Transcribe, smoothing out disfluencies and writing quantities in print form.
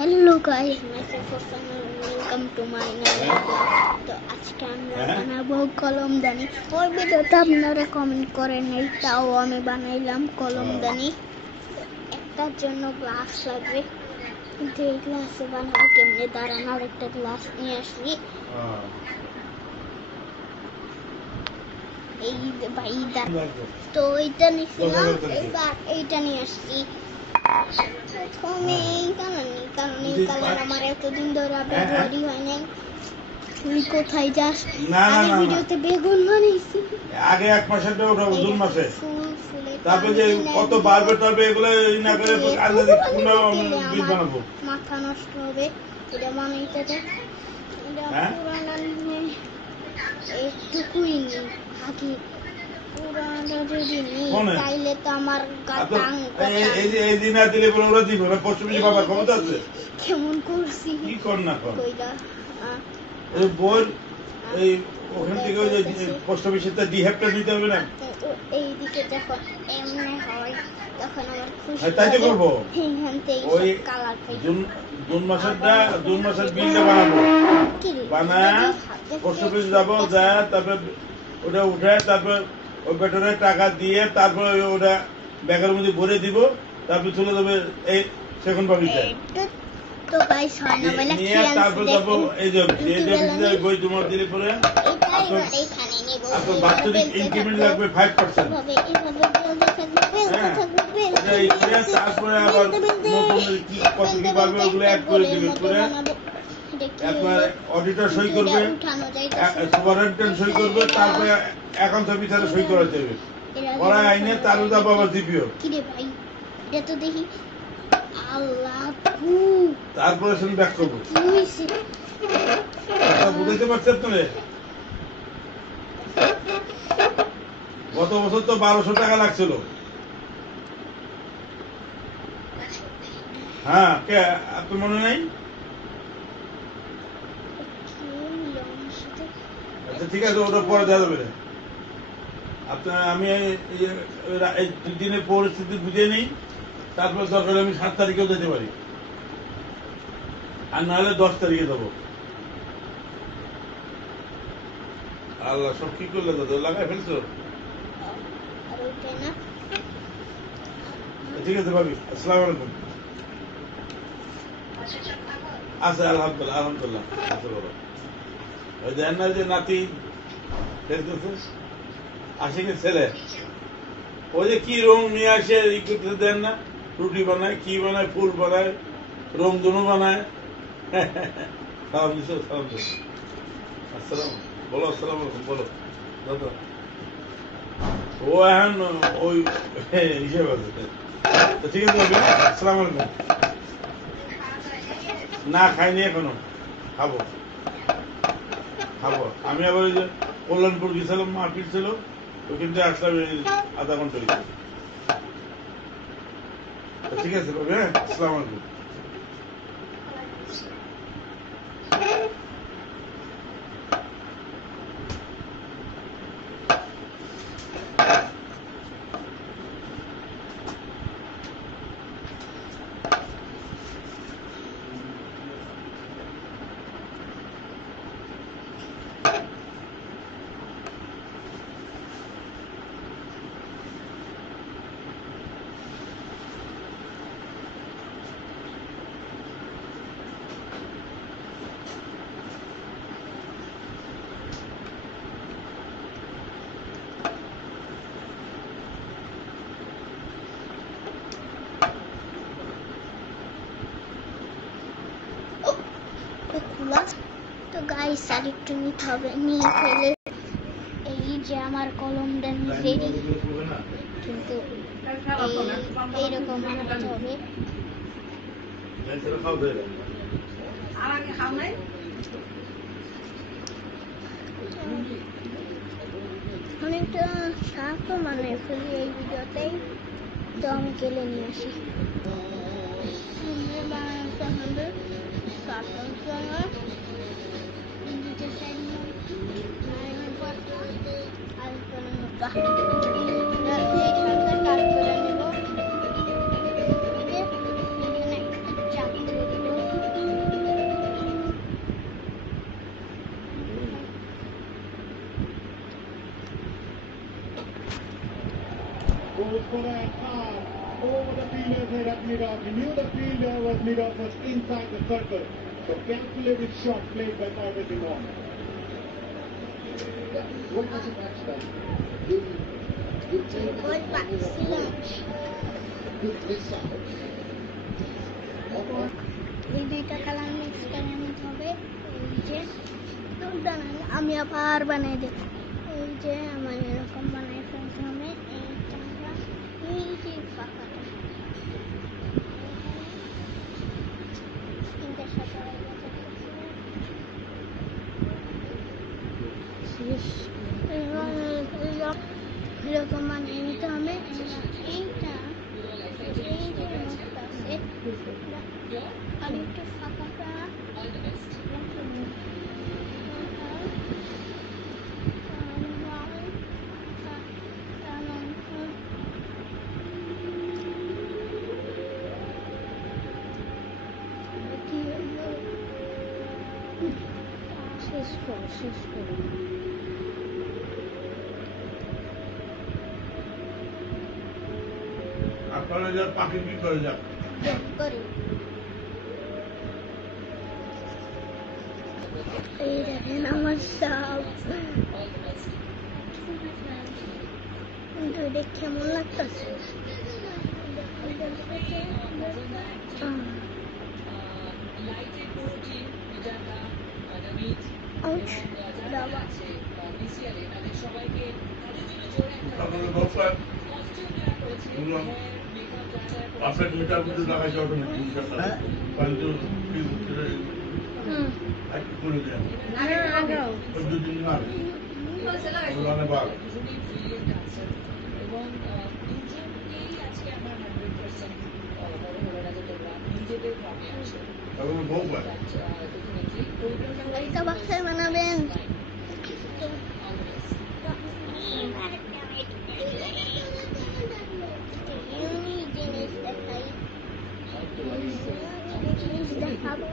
Hello guys, myself Osama and welcome to my another vlog। তো আজকে আমরা বানাবো কলমদানি। ওই ভিডিওটা আপনারা কমেন্ট করেন নাই, তাও আমি বানাইলাম কলমদানি। একটার জন্য গ্লাস লাগবে, কিন্তু এই গ্লাসে বানাবো কেমনে? দাঁড়ান, আর একটা গ্লাস নিয়ে আসি। এই ভাই তো এইটা নিছিলাম, এবার এইটা নিয়ে আসছি। আমার এতদিন ধরে ব্যবহারই হয় নাই। তুই কোথায় যাস? আমি ভিডিওতে বেগুন বানাইছি আগে 1 মাসের ওটা জুন মাসে, তারপরে যে কত বাড়বে টাড়বে এগুলো না করে আলাদা কোনো বীজ বানাবো। মাথা নষ্ট হবে এটা বানাইতে। এটা পুরানা এইটুকুই নেই, আগে পুরানা যদি নেই তাইলে তো আমার গাটাং এই দিন আর দিলে বলে ওরা দিব না। পোস্ট অফিসে বাবার ক্ষমতা আছে কেমন করছি কি কর না কর কইলা এই বই এই ওখান থেকে ওই যে পোস্ট অফিসে তো ডিহেপটা দিতে হবে না। এই দিকে যখন এমনি হয় তখন আমার খুশি তাই তো করব। ওই কালার জুন মাসের বিলটা বানাবো, বানায় পোস্ট অফিস যাবো, যা তারপরে ওটা উঠে তারপর ওই বেতনের টাকা দিয়ে তারপরে ওটা ব্যাগের মধ্যে ভরে দিব, তারপর চলে যাবে এই সেকেন্ড পাবলিশে। তো গাইস হয় না বলে নিয়ে তারপর যাবো এই যে বই জমা দিলে পরে এইখানে নিব। আপনার বাৎসরিক ইনক্রিমেন্ট লাগবে 5%। তারপরে আবার নতুন কি কত কি পারবে ওগুলো অ্যাড করে দিবে, করে একবার অডিটর সই করবে, সুপারিনটেন্ডেন্ট সই করবে, তারপরে অ্যাকাউন্ট অফিসারে সই করাতে হবে। ওরা আইনে তারও যাবো আবার জিপিও। কি রে ভাই, এটা তো দেখি আল্লাহ। তারপরে শুনে ব্যাক করবো। বুঝাইতে পারছি আপনারে? গত বছর তো 1200 টাকা লাগছিল। হ্যাঁ, কে আপনার মনে নাই? আচ্ছা ঠিক আছে, ওটা পরে দেওয়া যাবে। আপনার আমি এই 2 দিনের পরিস্থিতি বুঝে নিই, তারপর দরকার আমি 7 তারিখেও যেতে পারি, আর নাহলে 10 তারিখে যাবো। আল্লাহ সব কি করলে দাদা, লাগাই ফেলছো? ঠিক আছে ভাবি, আসসালামু আলাইকুম। আচ্ছা আলহামদুলিল্লাহ আলহামদুলিল্লাহ। আচ্ছা বলো, ওই দেন না যে নাতি আশিকের ছেলে, ওই যে কি রং নিয়ে আসে ই করতে দেন না, রুটি বানায়, কি বানায়, ফুল বানায়, রংধনু বানায়। সালাম দিছো? সালাম দিছো। আসসালাম বলো, আসসালাম আলাইকুম বলো দাদা। ও এখন ওই হিসেব আছে। তো ঠিক আছে, আসসালাম আলাইকুম। না খাইনি এখনো, খাবো। আমি আবার ওই যে কল্যাণপুর গেছিলাম, মার্কেট ছিল, ওইখান থেকে আসলাম আধা ঘন্টা। ঠিক আছে বাবু, হ্যাঁ আসসালাম আলাইকুম। তো গাইস আর একটু নিতে হবে, নিয়ে ফেলে এই যে আমার কলমদানি রেডি, কিন্তু এইরকম বানাতে হবে। অনেকটা শাকও বানিয়ে ফেলি এই ভিডিওতেই, তো আমি কেলে নিয়ে আসি। বানাতে হবে করায় আর over the fielder's head at mid-off. He knew the fielder was mid-off, was inside the circle. So calculated shot played by Parvez Imam. What was a batsman? গোল পাচ্ছিলাম Good miss out. এই দুইটা কালার মিক্স করে নিতে হবে এই যে দাঁড়ান আমি আবার বানাই দেব এই যে আমার এরকম বানাই ফেলতে হবে এইটা আমরা এই যে ফাঁকাটা তিনটার সাথে এরকম বানিয়ে নিতে হবে এইটা এই যে মুখটা আছে আর একটু ফাঁকাটা শেষ করো আপনারা যা পাখি কি করে যান করি এই দেখেন আমার সাপ কিন্তু এটা কেমন লাগতেছে আপনাদের গল্প আপনার মিটার কিন্তু লাগাই যাবে না কিন্তু একটু করে দেন দুদিন না মানে বার এবং দুজনকেই আজকে আমার 100% মনে হলো না যে তোমরা নিজেদের ফর্মে আছো তখন বউ পায় এইটা বাসায় বানাবেন দেখাবো